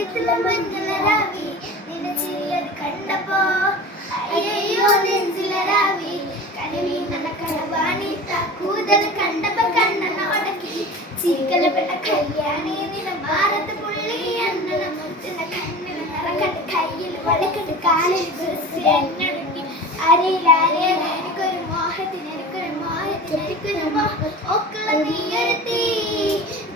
മഞ്ഞളരാവി നിന്റെ ചിരിയത് കണ്ടപ്പോ അയ്യോ നെഞ്ചിലരാവി കനവീന്ന കടവാണിത്ത കൂതൽ കണ്ടപ്പോ കണ്ണനോടക്കി ചിരിക്കലപ്പെട്ട കല്യാണി നിന്റെ മാറത്ത് പുള്ളി അണ്ണന മുറ്റുന്ന കണ്ണിന് നിറക്കട്ട് കയ്യിൽ വളക്കട്ട് കാലിൽ എണ്ണടുക്കി അരയിലാരേ എനിക്കൊരു മോഹത്തിന് എനിക്കൊരു മോഹത്തിന് എനിക്കൊരു മോഹം ഒക്കള നീയെടുത്തി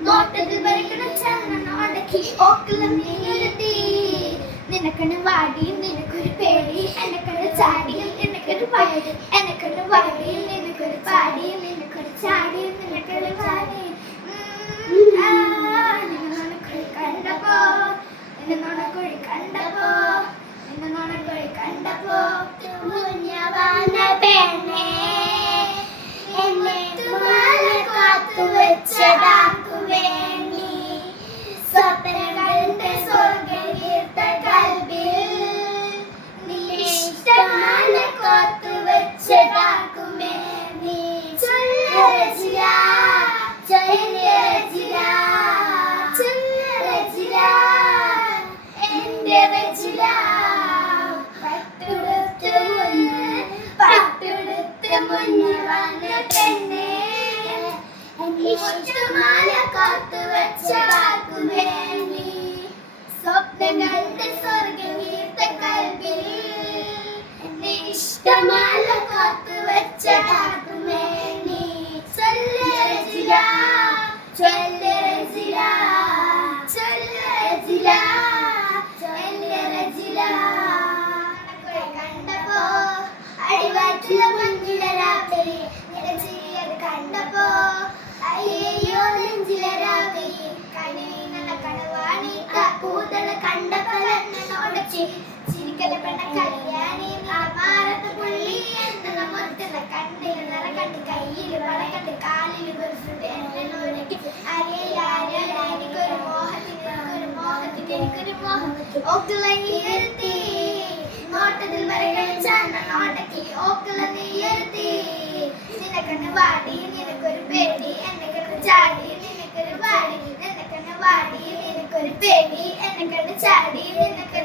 നോട്ടത്തിൽ വരക്കണ ചങ്ങനോടക്കി ഒക്കള നീയെടുത്തി നിനക്കണ് വാടി നിനക്കൊരു പേടി എനക്കൊരു ചാടി നിനക്കൊരു പാടി എനക്കൊരു വാടി നിനക്കൊരു പാടി നിനക്കൊരു ചാടി നിനക്കൊരു പാടി നിനക്കൊരു കണ്ടപ്പോ നിനക്കൊരു കണ്ടപ്പോ നിനക്കൊരു കണ്ടപ്പോ കുഞ്ഞവാന പെണ്ണേ എന്നെ തുമാല കാത്തു വെച്ചതാക്കു വേണ്ടി സ്വപ്നങ്ങളുടെ സ്വർഗീർത്ത കൽബിൽ നീ ഇഷ്ടമാല കാത്തു വെച്ചതാക്കു വേണ്ടി ചൊല്ലരജില ചൊല്ലരജില ചൊല്ലരജില എന്റെ രജില പട്ടുടുത്ത് മുന്നിൽ വന്ന പെണ്ണേ ഇഷ്ടമാല കാത്തു വെച്ചതാക്കു വേണ്ടി സ്വപ്നങ്ങളുടെ സ്വർഗീർത്ത കൽബിൽ എന്നെ ഇഷ്ടമാല കാത്തു വെച്ചതാക്കു വേണ്ടി ചൊല്ലരജില ചൊല്ലരജില ചൊല്ലരജില ചൊല്ലരജില കണ്ടപ്പോ അടിവാറ്റില മഞ്ഞിലരാത്രി നിലച്ചിരിയത് കണ്ടപ്പോ അയ്യോ നെഞ്ചിലരാത്രി കനീന കടവാണി കൂതള കണ്ടപ്പോ എന്നോടച്ച് ചിരിക്കലപ്പെട്ട കല്യാണി മാറത്ത് പുള്ളി എന്ന മുറ്റുന്ന കണ്ണിൽ നിറക്കണ്ട് കയ്യിൽ വളക്കണ്ട് കാലിൽ കുറിച്ചിട്ട് എന്നോടക്ക് അറിയാരേ എനിക്കൊരു മോഹത്തിന് മോഹത്തിന് എനിക്കൊരു മോഹം ഒക്കള നീയെടുത്തി നോട്ടത്തിൽ വരകൾ ചാണ്ടടക്കി ഓക്കള നീയെടുത്തി നിനക്കണ് വാടി നിനക്കൊരു പേടി എന്നെക്കണ് ചാടി നിനക്കൊരു വാടി നിനക്കണ് വാടി നിനക്കൊരു പേടി എന്നെക്കണ് ചാടി നിനക്കൊരു